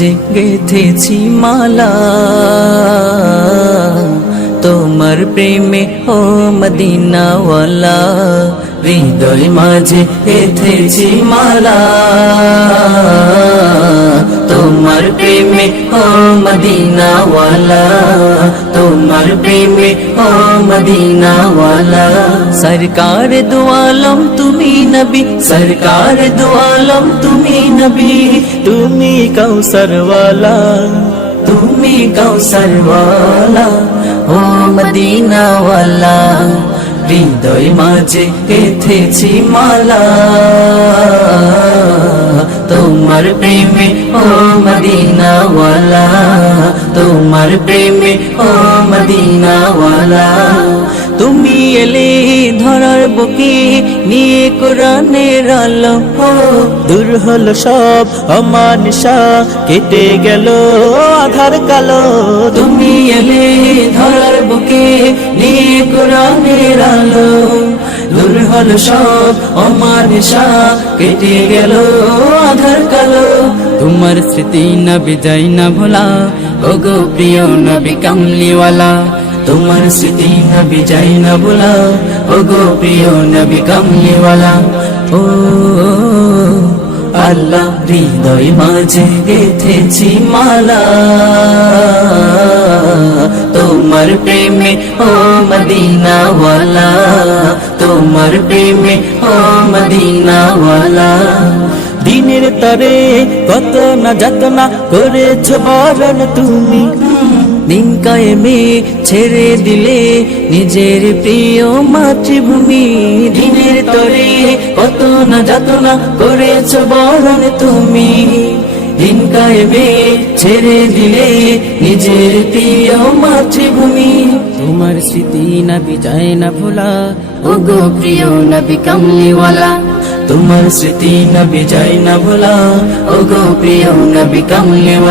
মাঝে গেথেছি মালা, তোমার প্রেমে ও মদিনাওয়ালা। হৃদয় মাঝে গেথেছি মালা, তোমার প্রেমে ও মদিনাওয়ালা, তোমার প্রেমে ও মদিনাওয়ালা। সরকার দো আলম তুমি নবী, সরকার দো আলম তুমি নবী, তুমি কৌসর ওয়ালা, তুমি কৌসর ওয়ালা ও মদিনাওয়ালা। হৃদয় মাঝে গেথেছি মালা, তোমার প্রেমে ও মদিনাওয়ালা, তোমার প্রেমে ও মদিনাওয়ালা। তুমি এলে ধরার বুকে নিয়ে কোরআনের আলো, দূর হলো সব অমানিসা, কেটে গেল আধার কালো। তুমি এলে ধরার বুকে নিয়ে কোরআনের আলো, দূর হলো সব অমানিসা, কেটে গেল আধার কালো। তোমার স্মৃতি নবী যাই না ভোলা, ওগো প্রিয় নবী কামলিওয়ালা। তোমার স্মৃতি নবী যাই না ভোলা, ওগো প্রিয় নবী কামলিওয়ালা। ও আল্লাহ হৃদয় মাঝে গেথেছি মালা, তোমার প্রেমে ও মদিনাওয়ালা, তোমার প্রেমে ও মদিনাওয়ালা। দিনের তরে কত না যাতনা করেছ বরণ তুমি, দিন কায়েমে ছেড়ে দিলে নিজের প্রিয় মাতৃভূমি। দিনের তরে কত না যাতনা করেছ বরণ তুমি, দিন কায়েমে ছেড়ে দিলে নিজের প্রিয় মাতৃভূমি। তোমার স্মৃতি নবী যায় না ভোলা, ওগো প্রিয় নবী কামলিওয়ালা। তোমার স্মৃতি নবী যায় না ভোলা, ওগো প্রিয় নবী কামলিওয়ালা।